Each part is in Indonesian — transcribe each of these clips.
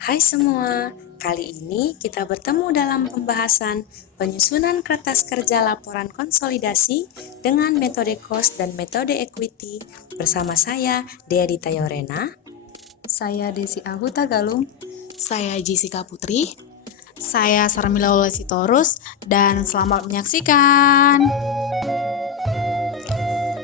Hai semua, kali ini kita bertemu dalam pembahasan penyusunan kertas kerja laporan konsolidasi dengan metode cost dan metode equity bersama saya, Dea Dita Yorena. Saya Desi Ahuta Galung. Saya Jessica Putri. Saya Sarmila Sitorus dan selamat menyaksikan.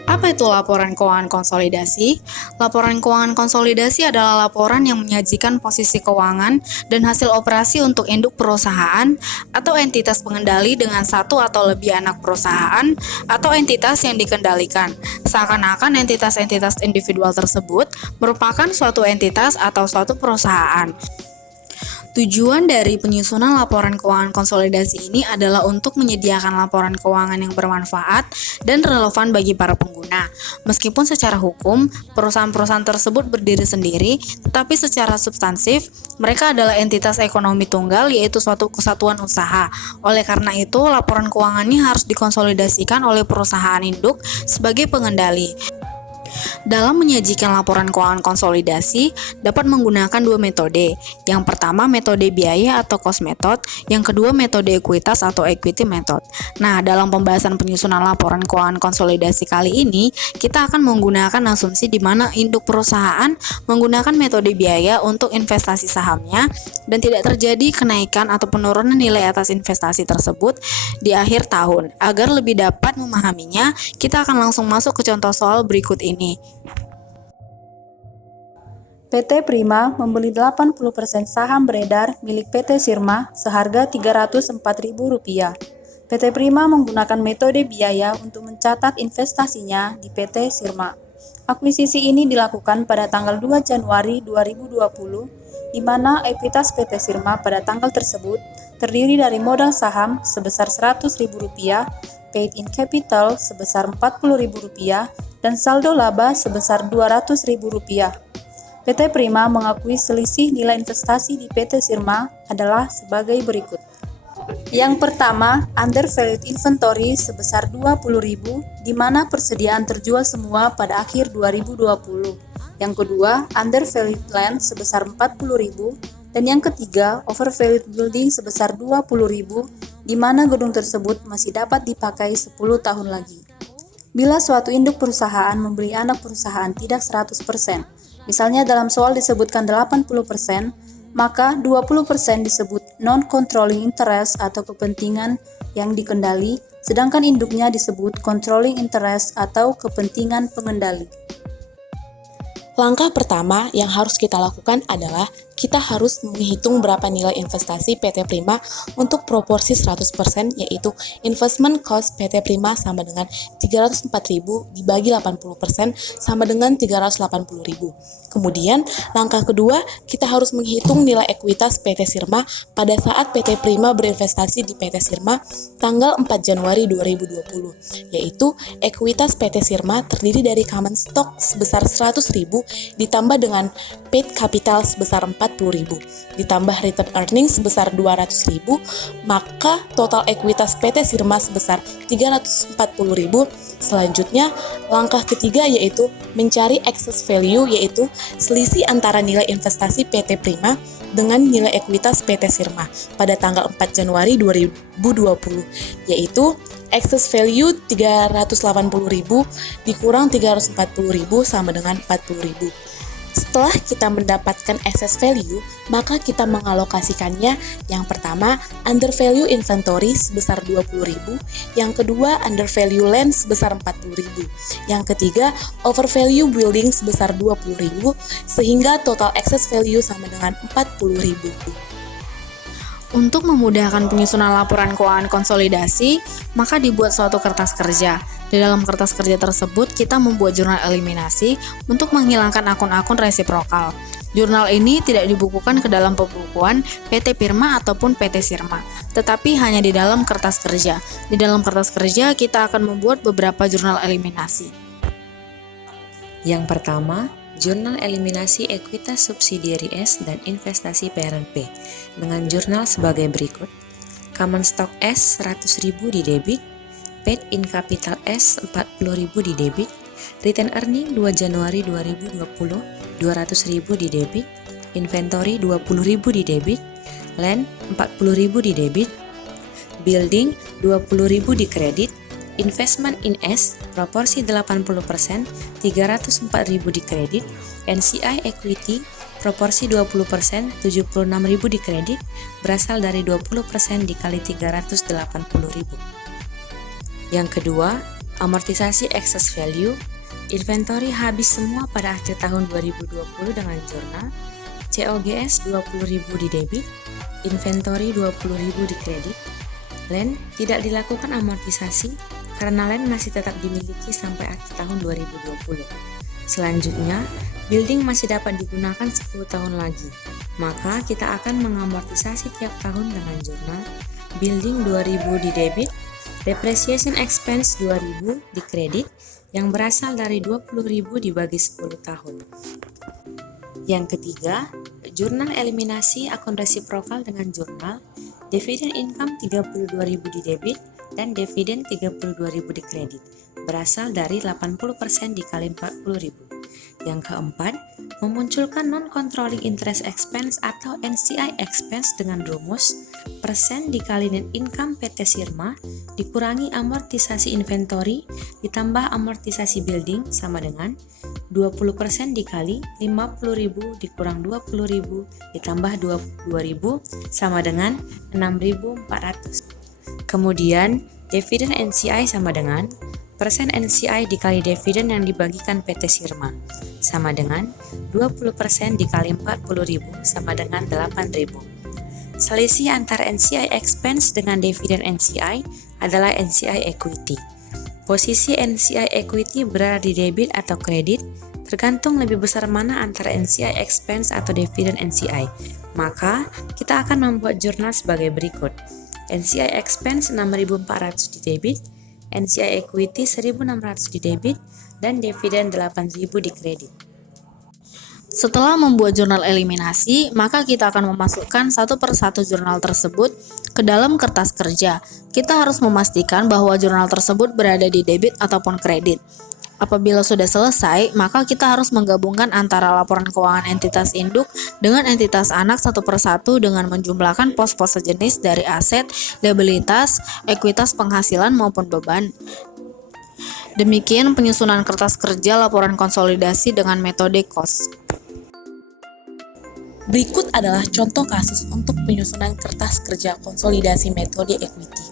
Apa itu laporan keuangan konsolidasi? Laporan keuangan konsolidasi adalah laporan yang menyajikan posisi keuangan dan hasil operasi untuk induk perusahaan atau entitas pengendali dengan satu atau lebih anak perusahaan atau entitas yang dikendalikan. Seakan-akan entitas-entitas individual tersebut merupakan suatu entitas atau suatu perusahaan. Tujuan dari penyusunan laporan keuangan konsolidasi ini adalah untuk menyediakan laporan keuangan yang bermanfaat dan relevan bagi para pengguna. Meskipun secara hukum, perusahaan-perusahaan tersebut berdiri sendiri, tetapi secara substansif, mereka adalah entitas ekonomi tunggal, yaitu suatu kesatuan usaha. Oleh karena itu, laporan keuangannya harus dikonsolidasikan oleh perusahaan induk sebagai pengendali. Dalam menyajikan laporan keuangan konsolidasi, dapat menggunakan dua metode. Yang pertama metode biaya atau cost method, yang kedua metode ekuitas atau equity method. Nah, dalam pembahasan penyusunan laporan keuangan konsolidasi kali ini, kita akan menggunakan asumsi di mana induk perusahaan menggunakan metode biaya untuk investasi sahamnya dan tidak terjadi kenaikan atau penurunan nilai atas investasi tersebut di akhir tahun. Agar lebih dapat memahaminya, kita akan langsung masuk ke contoh soal berikut ini. PT Prima membeli 80% saham beredar milik PT Sirma seharga Rp304.000. PT Prima menggunakan metode biaya untuk mencatat investasinya di PT Sirma. Akuisisi ini dilakukan pada tanggal 2 Januari 2020, di mana ekuitas PT Sirma pada tanggal tersebut terdiri dari modal saham sebesar Rp100.000, paid in capital sebesar Rp40.000, dan saldo laba sebesar Rp200.000. PT Prima mengakui selisih nilai investasi di PT Sirma adalah sebagai berikut. Yang pertama, undervalued inventory sebesar Rp20.000, di mana persediaan terjual semua pada akhir 2020. Yang kedua, undervalued land sebesar Rp40.000, dan yang ketiga, overvalued building sebesar Rp20.000, di mana gedung tersebut masih dapat dipakai 10 tahun lagi. Bila suatu induk perusahaan membeli anak perusahaan tidak 100%, misalnya dalam soal disebutkan 80%, maka 20% disebut non-controlling interest atau kepentingan yang dikendali, sedangkan induknya disebut controlling interest atau kepentingan pengendali. Langkah pertama yang harus kita lakukan adalah kita harus menghitung berapa nilai investasi PT Prima untuk proporsi 100%, yaitu investment cost PT Prima sama dengan Rp304.000 dibagi 80% sama dengan Rp380.000. Kemudian, langkah kedua, kita harus menghitung nilai ekuitas PT Sirma pada saat PT Prima berinvestasi di PT Sirma tanggal 4 Januari 2020, yaitu ekuitas PT Sirma terdiri dari common stock sebesar Rp100.000 ditambah dengan paid capital sebesar Rp40.000 ditambah return earnings sebesar Rp200.000, maka total ekuitas PT Sirma sebesar Rp340.000. Selanjutnya, langkah ketiga yaitu mencari excess value, yaitu selisih antara nilai investasi PT Prima dengan nilai ekuitas PT Sirma pada tanggal 4 Januari 2020, yaitu excess value Rp380.000 dikurang Rp340.000 sama dengan Rp40.000. Setelah kita mendapatkan excess value, maka kita mengalokasikannya. Yang pertama, undervalue inventory sebesar Rp20.000, yang kedua, undervalue land sebesar Rp40.000, yang ketiga, overvalue building sebesar Rp20.000, sehingga total excess value sama dengan Rp40.000. Untuk memudahkan penyusunan laporan keuangan konsolidasi, maka dibuat suatu kertas kerja. Di dalam kertas kerja tersebut, kita membuat jurnal eliminasi untuk menghilangkan akun-akun resiprokal. Jurnal ini tidak dibukukan ke dalam pembukuan PT Prima ataupun PT Sirma, tetapi hanya di dalam kertas kerja. Di dalam kertas kerja, kita akan membuat beberapa jurnal eliminasi. Yang pertama, jurnal eliminasi ekuitas subsidiary S dan investasi parent P dengan jurnal sebagai berikut. Common stock S Rp100.000 di debit, paid in capital S Rp40.000 di debit, return earning 2 Januari 2020 Rp200.000 di debit, inventory 20.000 di debit, land 40.000 di debit, building 20.000 di kredit, investment in S proporsi 80%, 304.000 di kredit, NCI equity proporsi 20%, 76.000 di kredit, berasal dari 20% dikali 380.000. Yang kedua, amortisasi excess value, inventory habis semua pada akhir tahun 2020 dengan jurnal, COGS 20.000 di debit, inventory 20.000 di kredit, land tidak dilakukan amortisasi karena land masih tetap dimiliki sampai akhir tahun 2020. Selanjutnya, building masih dapat digunakan 10 tahun lagi, maka kita akan mengamortisasi tiap tahun dengan jurnal, building 2.000 di debit, depreciation expense 2.000 di kredit, yang berasal dari 20.000 dibagi 10 tahun. Yang ketiga, jurnal eliminasi akun resiprokal dengan jurnal, dividen income 32.000 di debit, dan dividen 32.000 di kredit, berasal dari 80% dikali 40.000. Yang keempat, memunculkan non-controlling interest expense atau NCI expense dengan rumus persen dikali net income PT Sirma dikurangi amortisasi inventory ditambah amortisasi building sama dengan 20% dikali 50.000 dikurang 20.000 ditambah 22.000 sama dengan 6.400. Kemudian, dividen NCI sama dengan persen NCI dikali dividen yang dibagikan PT Sirma sama dengan 20% dikali 40.000 sama dengan 8.000. Selisih antara NCI expense dengan dividen NCI adalah NCI equity. Posisi NCI equity berada di debit atau kredit, tergantung lebih besar mana antara NCI expense atau dividen NCI. Maka, kita akan membuat jurnal sebagai berikut. NCI expense 6.400 di debit, NCI equity 1.600 di debit, dan dividen 8.000 di kredit. Setelah membuat jurnal eliminasi, maka kita akan memasukkan satu persatu jurnal tersebut ke dalam kertas kerja. Kita harus memastikan bahwa jurnal tersebut berada di debit ataupun kredit. Apabila sudah selesai, maka kita harus menggabungkan antara laporan keuangan entitas induk dengan entitas anak satu persatu dengan menjumlahkan pos-pos sejenis dari aset, liabilitas, ekuitas penghasilan maupun beban. Demikian penyusunan kertas kerja laporan konsolidasi dengan metode COS. Berikut adalah contoh kasus untuk penyusunan kertas kerja konsolidasi metode equity.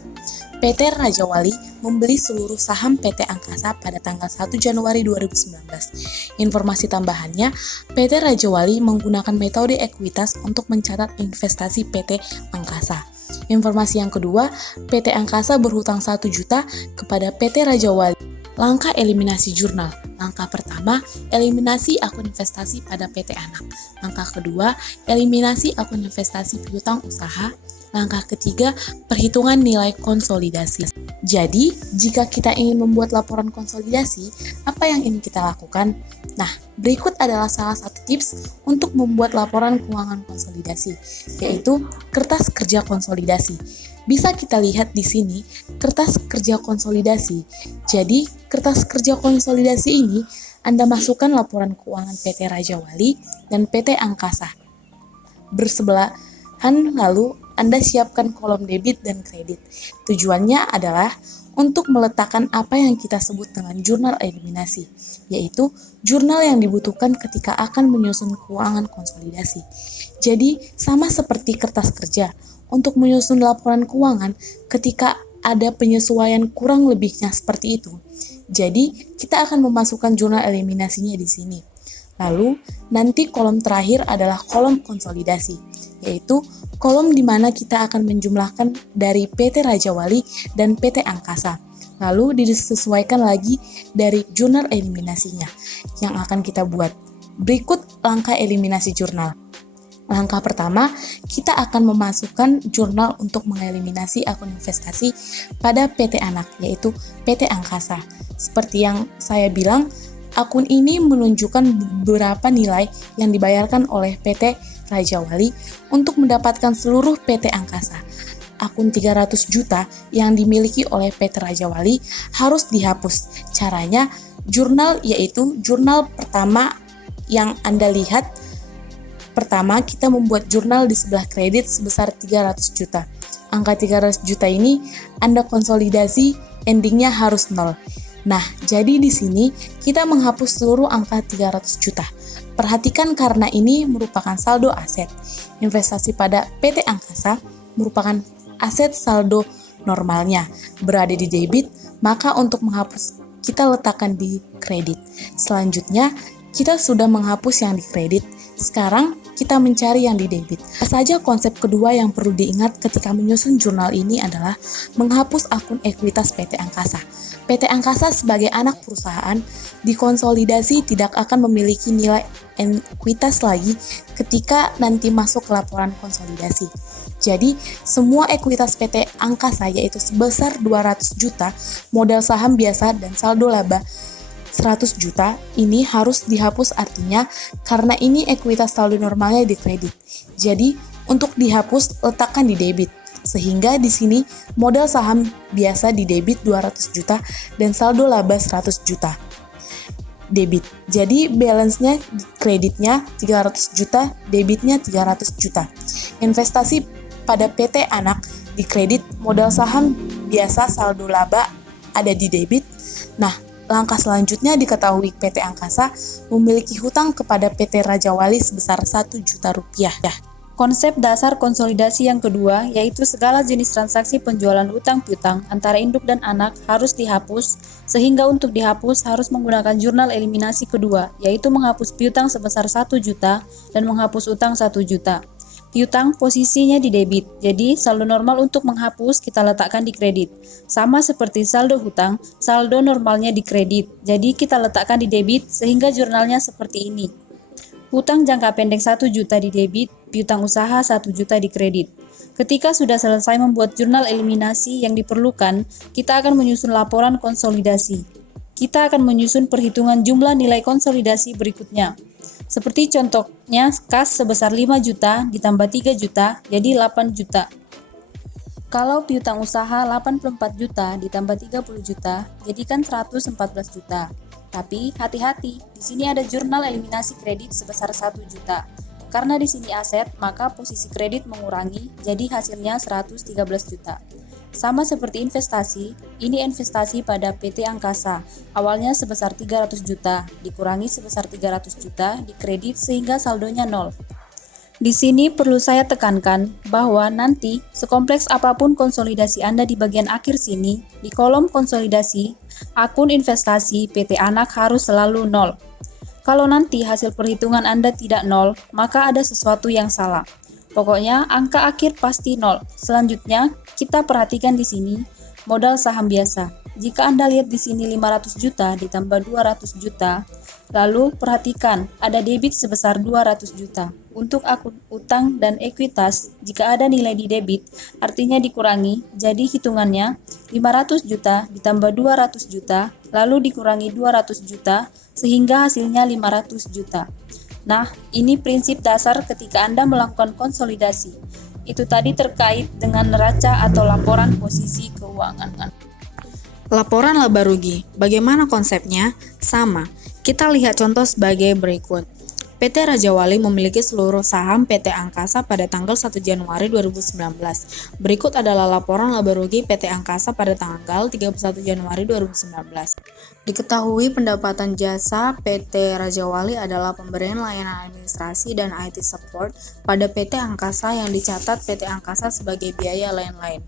PT Raja Wali membeli seluruh saham PT Angkasa pada tanggal 1 Januari 2019. Informasi tambahannya, PT Raja Wali menggunakan metode ekuitas untuk mencatat investasi PT Angkasa. Informasi yang kedua, PT Angkasa berhutang 1 juta kepada PT Raja Wali. Langkah eliminasi jurnal. Langkah pertama, eliminasi akun investasi pada PT Anak. Langkah kedua, eliminasi akun investasi piutang usaha. Langkah ketiga, perhitungan nilai konsolidasi. Jadi, jika kita ingin membuat laporan konsolidasi, apa yang ingin kita lakukan? Nah, berikut adalah salah satu tips untuk membuat laporan keuangan konsolidasi, yaitu kertas kerja konsolidasi. Bisa kita lihat di sini, kertas kerja konsolidasi. Jadi, kertas kerja konsolidasi ini Anda masukkan laporan keuangan PT Raja Wali dan PT Angkasa bersebelahan, lalu Anda siapkan kolom debit dan kredit. Tujuannya adalah untuk meletakkan apa yang kita sebut dengan jurnal eliminasi, yaitu jurnal yang dibutuhkan ketika akan menyusun keuangan konsolidasi. Jadi, sama seperti kertas kerja, untuk menyusun laporan keuangan ketika ada penyesuaian kurang lebihnya seperti itu. Jadi, kita akan memasukkan jurnal eliminasinya di sini. Lalu, nanti kolom terakhir adalah kolom konsolidasi, yaitu kolom di mana kita akan menjumlahkan dari PT Raja Wali dan PT Angkasa. Lalu disesuaikan lagi dari jurnal eliminasinya yang akan kita buat. Berikut langkah eliminasi jurnal. Langkah pertama, kita akan memasukkan jurnal untuk mengeliminasi akun investasi pada PT Anak, yaitu PT Angkasa. Seperti yang saya bilang, akun ini menunjukkan beberapa nilai yang dibayarkan oleh PT Raja Wali untuk mendapatkan seluruh PT Angkasa. Akun 300 juta yang dimiliki oleh PT Raja Wali harus dihapus. Caranya, jurnal yaitu jurnal pertama yang Anda lihat Pertama, kita membuat jurnal di sebelah kredit sebesar 300 juta. Angka 300 juta ini Anda konsolidasi, endingnya harus 0. Nah, jadi di sini kita menghapus seluruh angka 300 juta. Perhatikan karena ini merupakan saldo aset. Investasi pada PT Angkasa merupakan aset saldo normalnya berada di debit, maka untuk menghapus kita letakkan di kredit. Selanjutnya, kita sudah menghapus yang di kredit. Sekarang kita mencari yang di debit. Saja konsep kedua yang perlu diingat ketika menyusun jurnal ini adalah menghapus akun ekuitas PT Angkasa. PT Angkasa sebagai anak perusahaan dikonsolidasi tidak akan memiliki nilai ekuitas lagi ketika nanti masuk ke laporan konsolidasi. Jadi, semua ekuitas PT Angkasa yaitu sebesar 200 juta, modal saham biasa dan saldo laba 100 juta ini harus dihapus, artinya karena ini ekuitas saldo normalnya di kredit. Jadi, untuk dihapus letakkan di debit. Sehingga di sini modal saham biasa di debit 200 juta dan saldo laba 100 juta. Debit. Jadi balance-nya kreditnya 300 juta, debitnya 300 juta. Investasi pada PT Anak di kredit, modal saham biasa saldo laba ada di debit. Nah, langkah selanjutnya diketahui PT Angkasa memiliki hutang kepada PT Raja Wali sebesar 1 juta rupiah. Konsep dasar konsolidasi yang kedua, yaitu segala jenis transaksi penjualan utang piutang antara induk dan anak harus dihapus, sehingga untuk dihapus harus menggunakan jurnal eliminasi kedua, yaitu menghapus piutang sebesar 1 juta dan menghapus utang 1 juta. Piutang posisinya di debit, jadi saldo normal untuk menghapus kita letakkan di kredit. Sama seperti saldo hutang, saldo normalnya di kredit, jadi kita letakkan di debit sehingga jurnalnya seperti ini. Hutang jangka pendek 1 juta di debit, piutang usaha 1 juta di kredit. Ketika sudah selesai membuat jurnal eliminasi yang diperlukan, kita akan menyusun laporan konsolidasi. Kita akan menyusun perhitungan jumlah nilai konsolidasi berikutnya. Seperti contohnya, kas sebesar 5 juta ditambah 3 juta, jadi 8 juta. Kalau piutang usaha 84 juta ditambah 30 juta, jadikan 114 juta. Tapi hati-hati, di sini ada jurnal eliminasi kredit sebesar 1 juta. Karena di sini aset, maka posisi kredit mengurangi, jadi hasilnya 113 juta. Sama seperti investasi, ini investasi pada PT Angkasa. Awalnya sebesar 300 juta, dikurangi sebesar 300 juta di kredit sehingga saldonya 0. Di sini perlu saya tekankan bahwa nanti sekompleks apapun konsolidasi Anda di bagian akhir sini, di kolom konsolidasi, akun investasi PT Anak harus selalu 0. Kalau nanti hasil perhitungan Anda tidak 0, maka ada sesuatu yang salah. Pokoknya angka akhir pasti 0. Selanjutnya, kita perhatikan di sini modal saham biasa. Jika Anda lihat di sini 500 juta ditambah 200 juta, lalu perhatikan ada debit sebesar 200 juta. Untuk akun utang dan ekuitas, jika ada nilai di debit, artinya dikurangi, jadi hitungannya 500 juta ditambah 200 juta, lalu dikurangi 200 juta, sehingga hasilnya 500 juta. Nah, ini prinsip dasar ketika Anda melakukan konsolidasi. Itu tadi terkait dengan neraca atau laporan posisi keuangan. Laporan laba rugi, bagaimana konsepnya? Sama, kita lihat contoh sebagai berikut. PT Raja Wali memiliki seluruh saham PT Angkasa pada tanggal 1 Januari 2019. Berikut adalah laporan laba rugi PT Angkasa pada tanggal 31 Januari 2019. Diketahui pendapatan jasa PT Raja Wali adalah pemberian layanan administrasi dan IT support pada PT Angkasa yang dicatat PT Angkasa sebagai biaya lain-lain.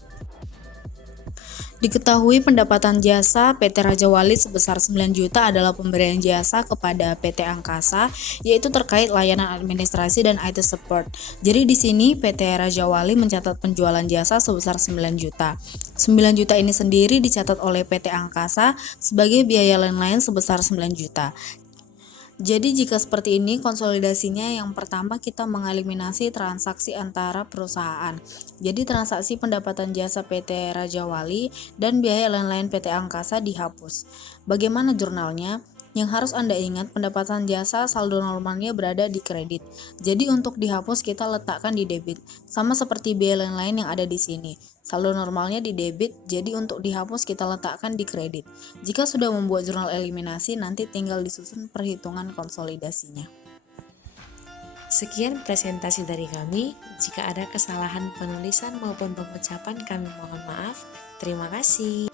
Diketahui pendapatan jasa PT Raja Wali sebesar 9 juta adalah pemberian jasa kepada PT Angkasa, yaitu terkait layanan administrasi dan IT support. Jadi di sini PT Raja Wali mencatat penjualan jasa sebesar 9 juta. 9 juta ini sendiri dicatat oleh PT Angkasa sebagai biaya lain-lain sebesar 9 juta. Jadi jika seperti ini konsolidasinya, yang pertama kita mengeliminasi transaksi antara perusahaan. Jadi transaksi pendapatan jasa PT Raja Wali dan biaya lain-lain PT Angkasa dihapus. Bagaimana jurnalnya? Yang harus Anda ingat, pendapatan jasa saldo normalnya berada di kredit. Jadi untuk dihapus kita letakkan di debit. Sama seperti biaya lain-lain yang ada di sini. Saldo normalnya di debit, jadi untuk dihapus kita letakkan di kredit. Jika sudah membuat jurnal eliminasi, nanti tinggal disusun perhitungan konsolidasinya. Sekian presentasi dari kami. Jika ada kesalahan penulisan maupun pengucapan, kami mohon maaf. Terima kasih.